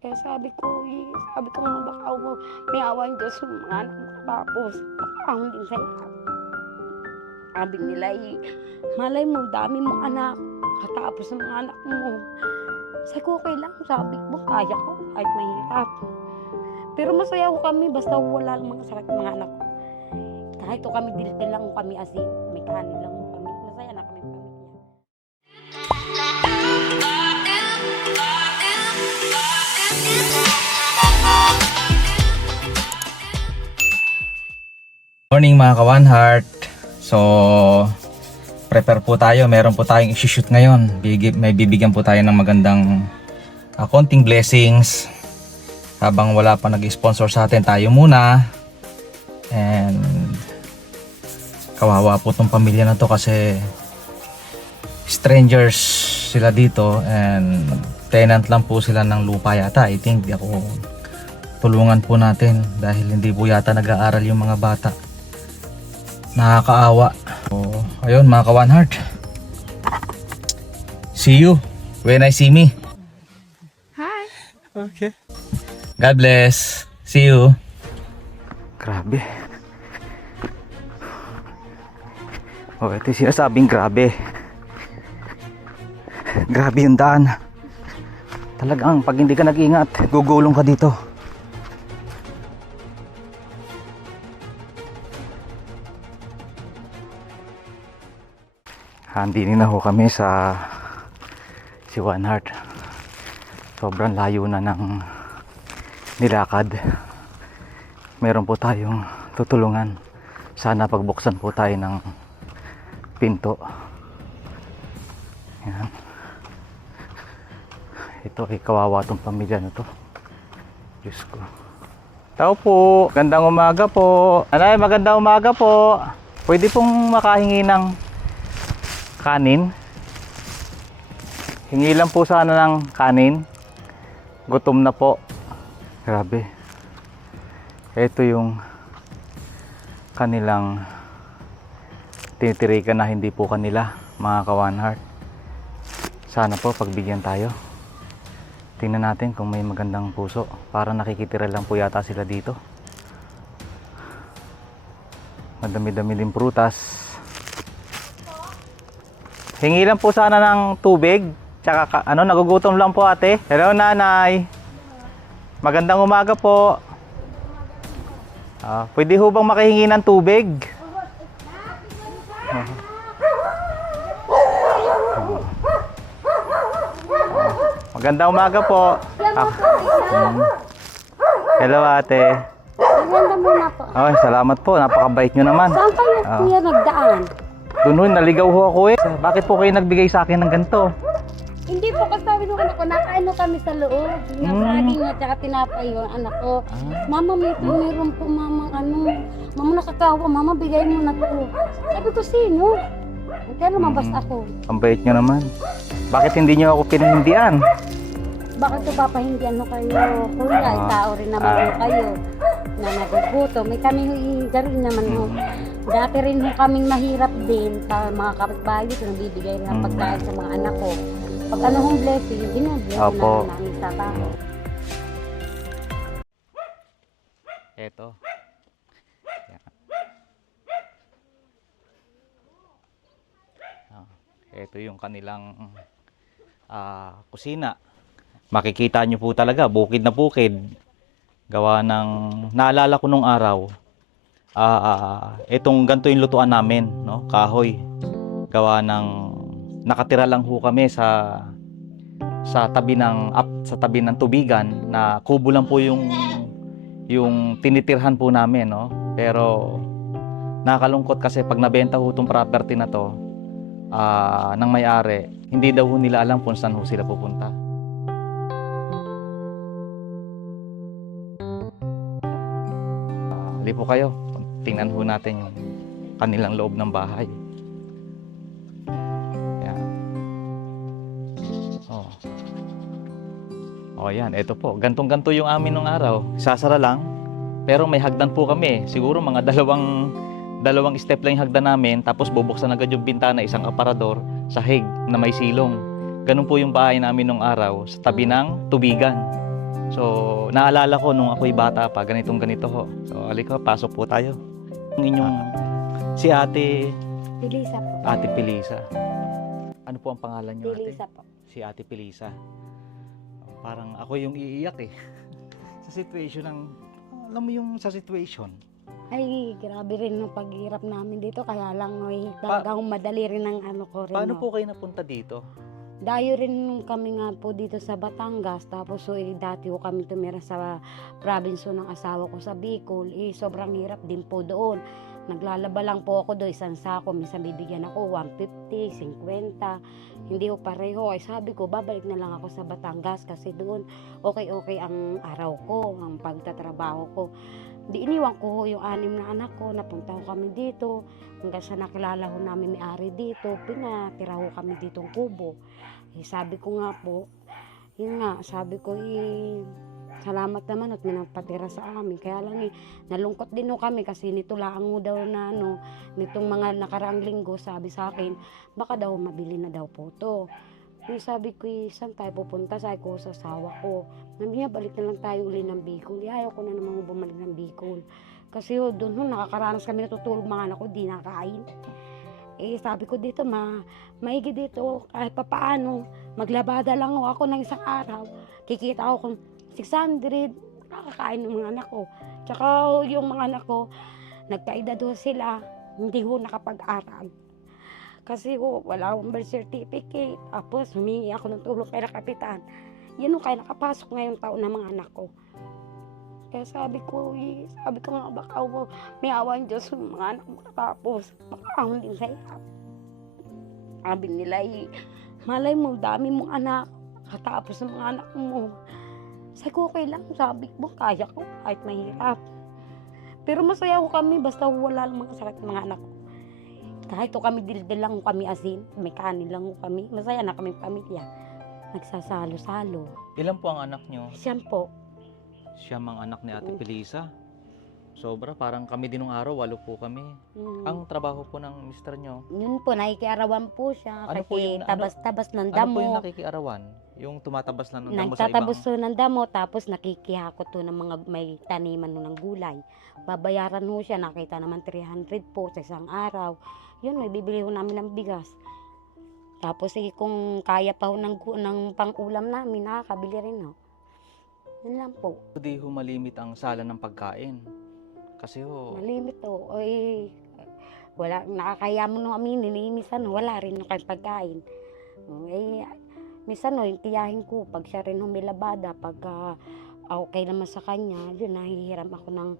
Kaya sabi ko nga baka ako may awan Diyos yung mga anak mo tapos makahon din sa'yo. Sabi nila malay mo, dami mong anak, katapos ng mga anak mo. Sabi ko, okay lang, sabi ko, kaya ko, kahit mahirap. Pero masaya ko kami, basta wala lang mga sakit ng mga anak ko. Kahit kami dilpil lang kami asin, may kanin lang kami, masaya na kami pamilya. Morning mga ka-One Heart. So, prepare po tayo. Meron po tayong i-shoot ngayon. May bibigyan po tayo ng magandang konting blessings. Habang wala pa nag-sponsor sa atin, tayo muna. And kawawa po tong pamilya na to kasi strangers sila dito and tenant lang po sila ng lupa yata. I think tulungan po natin dahil hindi po yata nag-aaral yung mga bata. Nakakaawa. So, ayun mga ka-One Heart. See you when I see me. Hi! Okay. God bless. See you. Grabe. Oh, ito yung sinasabing grabe. Grabe yung daan. Talagang pag hindi ka nag-ingat, gugulong ka dito. Andini na ho kami sa One Heart. Sobrang layo na ng nilakad. Meron po tayong tutulungan. Sana pagbuksan po tayo ng pinto. Yan. Ito ay kawawa tong pamilya na to. Diyos ko. Tao po. Magandang umaga po. Anay, magandang umaga po. Pwede pong makahingi ng kanin. Hingi lang po sana ng kanin. Gutom na po. Grabe. Ito yung kanilang tinitirikan na hindi po kanila, mga ka-One Heart. Sana po pagbigyan tayo. Tingnan natin kung may magandang puso. Para nakikitira lang po yata sila dito. Madami-dami din prutas. Hingi lang po sana ng tubig. Tsaka nagugutom lang po ate. Hello nanay. Magandang umaga po. Pwede ho bang makahingi ng tubig? Magandang umaga po. Hello ate. Maganda muna po. Ay, salamat po. Napakabait nyo naman. Saan kayo kuya nagdaan? Doon naligaw ho ako eh. Bakit po kayo nagbigay sa akin ng ganito? Hindi po kasi sabi nung anak ko, nakaano kami sa loob. Nagaging at saka tinapay yung anak ko. Mama, meron po mama mama nakakawa, mama bigay mo na to. Sabi ko, sino? Kaya lumabas ako. Ang bait nyo naman. Bakit hindi nyo ako pinahindian? Bakit ko papahindihan mo kayo? Kuya, tao rin naman ho kayo na nagugutom. May kami garin naman ho. Dati rin ho kaming mahirap din sa mga kapitbahay ko, nagbibigay rin ng pagkain sa mga anak ko. Pag ano hong blessing, binabigyan Opo. namin sa tao. Eto. Ito yung kanilang kusina. Makikita nyo po talaga, bukid na bukid. Gawa ng, naalala ko nung araw, itong ganito yung lutuan namin, no? Kahoy. Gawa ng, nakatira lang ho kami sa tabi ng tubigan na kubo lang po yung tinitirhan po namin, no? Pero nakakalungkot kasi pag nabenta ho itong property na to ng may-ari, hindi daw ho nila alam kung saan ho sila pupunta. Hali po kayo, tingnan ho natin yung kanilang loob ng bahay. Yan. Yan, ito po. Gantong-ganto yung amin nung araw. Sasara lang, pero may hagdan po kami. Siguro mga dalawang step lang yung hagdan namin, tapos bubuksan agad yung bintana, isang aparador, sahig na may silong. Ganun po yung bahay namin nung araw, sa tabi ng tubigan. So, naalala ko nung ako'y bata pa, ganitong ganito ho. So, halika, pasok po tayo. Ang inyong, si Ate Pilisa po. Pilisa. Ano po ang pangalan niyo, Ate? Pilisa po. Si Ate Pilisa. Parang ako yung iiyak eh. Sa situation ng, alam mo yung sa situation. Ay, grabe rin yung paghirap namin dito. Kaya lang, talagang madali rin ang ano ko rin. Paano po kayo napunta dito? Dayo rin kami nga po dito sa Batangas. Tapos dati ko kami tumira sa province ng asawa ko sa Bicol. Sobrang hirap din po doon. Naglalaba lang po ako doon, isang sako. Minsan bibigyan ako 150, 50. Hindi ko pareho. Ay sabi ko, babalik na lang ako sa Batangas kasi doon okay ang araw ko, ang pagtatrabaho ko. Di iniwan ko yung 6 na anak ko, napunta ko kami dito. Hanggang sa nakilala ko namin may-ari dito, pinatira ko kami ditong kubo. Sabi ko nga po, yun nga, sabi ko salamat naman at minapatira sa amin. Kaya lang nalungkot din kami kasi nito lang daw na nitong mga nakaraang linggo sabi sa akin, baka daw mabili na daw po to. Sabi ko, saan tayo pupunta? Sabi ko sa asawa ko, nabiya, balik na lang tayo uli ng Bicol. Ayaw ko na naman bumalik ng Bicol. Kasi doon nakakaranas kami natutulog mga anak ko, di nakain. Sabi ko dito, maigi dito, kahit papaano, maglabada lang ako ng isang araw. Kikita ako kung 600, nakakain ng mga anak ko. Tsaka yung mga anak ko, nagkaedad sila, hindi ko nakapag-aral. Kasi wala akong birth certificate. Tapos humingi ako ng tulong kay kapitan. Yan kaya nakapasok ngayong taon ng mga anak ko. Kaya sabi ko nga baka may awan Diyos yung mga anak mo katapos. Baka ako din sa hirap. Sabi nila malay mo, dami mong anak. Katapos ng mga anak mo. Sabi ko okay lang. Sabi ko kaya ko kahit mahirap. Pero masaya ko kami basta wala lang mga sakit ng mga anak ko. Kahit kami dildil lang kami asin, may kanin lang kami. Masaya na kami pamilya. Nagsasalo-salo. Ilan po ang anak nyo? Siyam po. Siyam ang anak ni Ate Pilisa. Sobra, parang kami din nung araw, 8 po kami. Ang trabaho po ng mister nyo? Yun po, nakikiarawan po siya. Ano po yung, tabas-tabas ng ano damo. po yung nakikiarawan? Yung tumatabas lang ng damo sa ibang? Nagtatabos to ng damo, tapos nakikihakot to ng mga may taniman ng gulay. Babayaran ho siya, nakita naman 300 po sa isang araw. Yun, may bibili ho namin ng bigas. Tapos kung kaya pa ho ng pang-ulam namin, nakakabili rin ho. Yun lang po. Hindi ho malimit ang sala ng pagkain. Kasi Malimit ho. Wala, nakakaya mo nung aminin, minsan wala rin kayo pagkain. Minsan yung tiyahin ko, pag siya rin humilabada, pag okay naman sa kanya, yun, nahihiram ako ng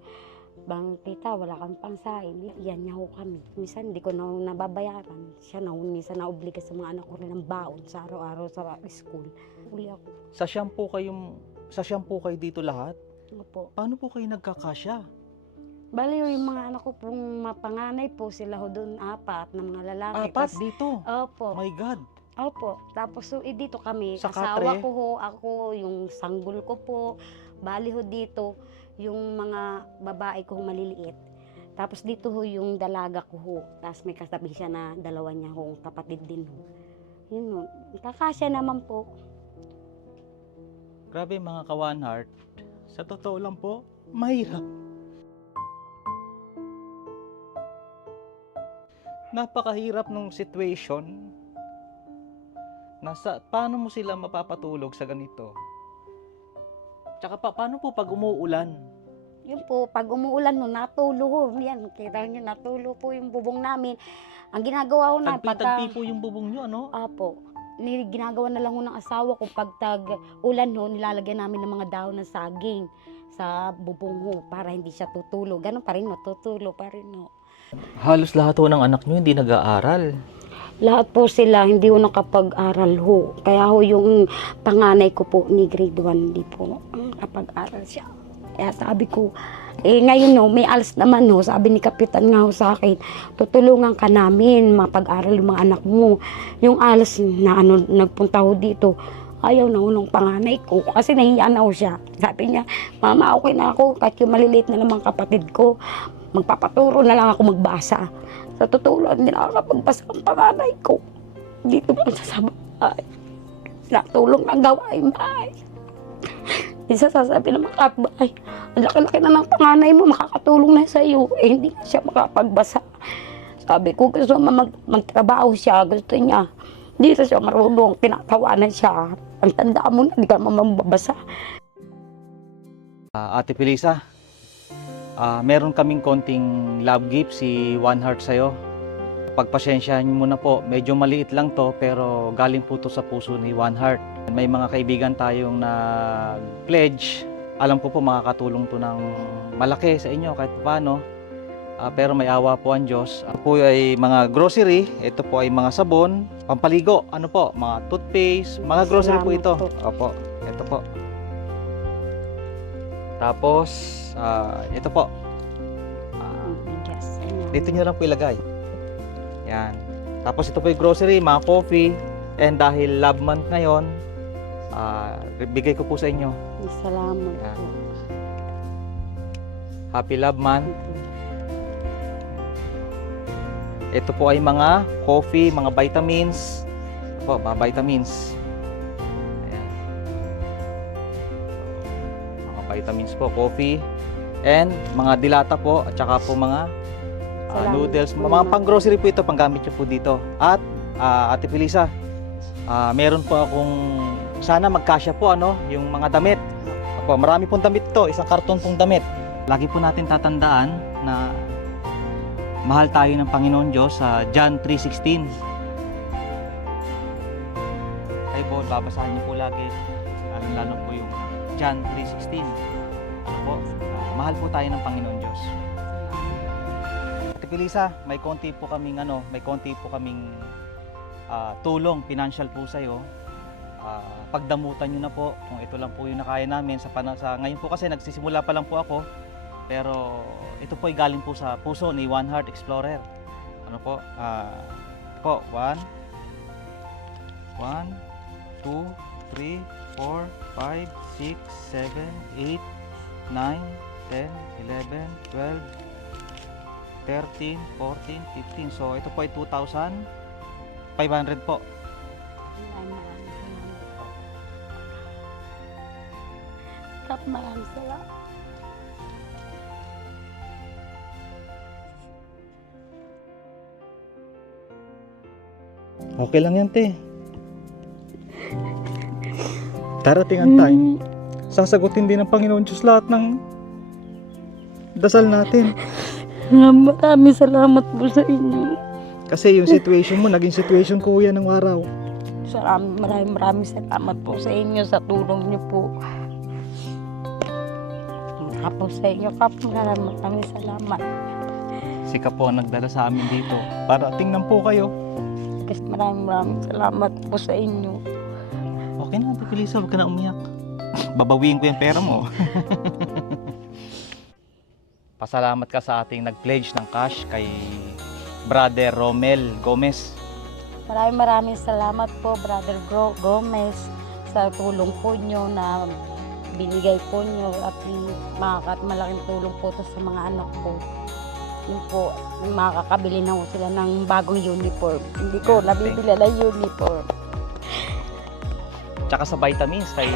bang tita, wala kang pangsain, iyan niya ho kami. Minsan hindi ko na nababayaran. Siya na minsan naobliga sa mga anak ko rin ng baon sa araw-araw sa school. Uli ako. Sa shampoo kayo dito lahat? Opo. Paano po kayo nagkakasya? Bali yung mga anak ko pong mapanganay po, sila ho doon 4 na mga lalaki. 4 dito? Opo. My God. Opo. Tapos dito kami, Sa asawa katre? ko ho, ako, yung sanggol ko po. Bali ho dito, yung mga babae ko maliliit. Tapos dito ho yung dalaga ko ho. Tapos may katabi siya na 2 niya ho, kapatid din ho. Yun ho. Kakasya naman po. Grabe mga ka-One Heart. Sa totoo lang po, mahirap. Napakahirap nung situation. Paano mo sila mapapatulog sa ganito? Tsaka paano po pag umuulan? Yun po, pag umuulan no, natulo ho. Yan, kita niyo, natulo po yung bubong namin. Ang ginagawa ko na, Tagpi-tagpi po yung bubong nyo, ano? Apo, ginagawa na lang ho ng asawa ko, pag tag-ulan ho, nilalagyan namin ng mga dahon ng saging sa bubong ho, para hindi siya tutulo. Ganun pa rin, no, tutulo pa rin, no. Halos lahat ho ng anak nyo hindi nag-aaral. Lahat po sila, hindi ho nakapag-aral ho. Kaya ho yung panganay ko po, ni grade 1, hindi po nakapag-aral siya. Kaya sabi ko, ngayon no, may alas naman ho, sabi ni Kapitan nga ho sa akin, tutulungan ka namin, mapag-aral yung mga anak mo. Yung alas na nagpunta ho dito, ayaw na ho ng panganay ko, kasi nahiya na ho siya. Sabi niya, mama, okay na ako, kahit yung maliliit na naman kapatid ko, magpapaturo na lang ako magbasa. Sa totoo lang, hindi nakakapagbasa ang panganay ko. Dito pa sa bahay. Nakatulong ng gawain bahay. Isa sasabi ng mga kapitbahay, ang laki-laki na ng panganay mo, makakatulong na sa iyo. Eh, hindi na siya makapagbasa. Sabi ko, gusto magtrabaho siya, gusto niya. Hindi na siya marunong, pinatawanan siya. Ang tanda mo na, hindi ka naman mababasa. Ate Felisa, meron kaming konting love gift si One Heart sa'yo. Pagpasensyahan mo na po, medyo maliit lang to pero galing po to sa puso ni One Heart. May mga kaibigan tayong nag-pledge. Alam ko po makakatulong to ng malaki sa inyo kahit paano. Pero may awa po ang Diyos. Ito po ay mga grocery, ito po ay mga sabon, pampaligo, ano po, mga toothpaste, mga grocery po ito. Opo, ito po. Tapos, ito po. Dito nyo lang po ilagay. Yan. Tapos ito po yung grocery, mga coffee. And dahil love month ngayon, bigay ko po sa inyo. Salamat Yan. po. Happy Love Month. Ito po ay mga coffee, mga vitamins. Ito po, mga vitamins. Ayan. Mga vitamins po, coffee. And mga dilata po, at saka po mga Salamat noodles. po, Mga ma'am. pang-grocery po ito, panggamit nyo po dito. At Ate Felisa, meron po akong, sana magkasya po ano, yung mga damit. Opo, marami pong damit to, isang karton pong damit. Lagi po natin tatandaan na mahal tayo ng Panginoon Diyos sa John 3:16. Kayo po, babasahin niyo po lagi, lalo po yung John 3:16. Ano po? Mahal po tayo ng Panginoon Diyos. Ate Felisa, may konti po kaming tulong, financial po sa'yo. Pagdamutan nyo na po kung ito lang po yung nakaya namin sa ngayon po kasi nagsisimula pa lang po ako, pero ito po ay galing po sa puso ni One Heart Explorer. Ano po? Po, 1 2 3 4 5 6 7 8 9 10 11 12 13 14 15. So ito po ay 2,500 po. Maraming salamat. Okay lang yan, te. Darating ang time, sasagutin din ng Panginoon Diyos lahat ng dasal natin. Maraming salamat po sa inyo. Kasi yung situation mo, naging situation ko yan ng araw. Maraming salamat po sa inyo sa tulong niyo po. Ako sa inyo, Kap, maraming salamat. Si Kapo ang nagdala sa amin dito para tingnan po kayo. Kasi maraming salamat po sa inyo. Okay na, Ate Felisa, huwag ka na umiyak. Babawiin ko yung pera mo. Pasalamat ka sa ating nag-pledge ng cash kay Brother Romel Gomez. Maraming salamat po, Brother Gomez, sa tulong po nyo na binigay po nyo at malaking tulong po to sa mga anak ko. Yun po, makakabili na po sila ng bagong uniform. Hindi ko nabibili na uniform. Tsaka sa vitamins kay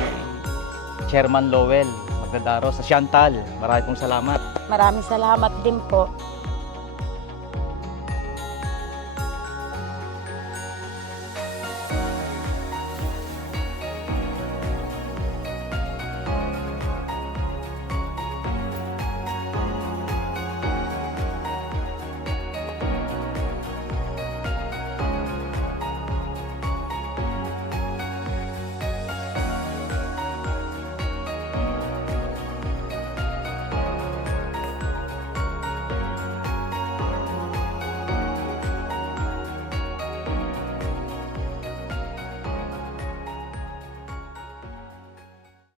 Chairman Lowell Magdadaro, sa Chantal. Maraming pong salamat. Maraming salamat din po.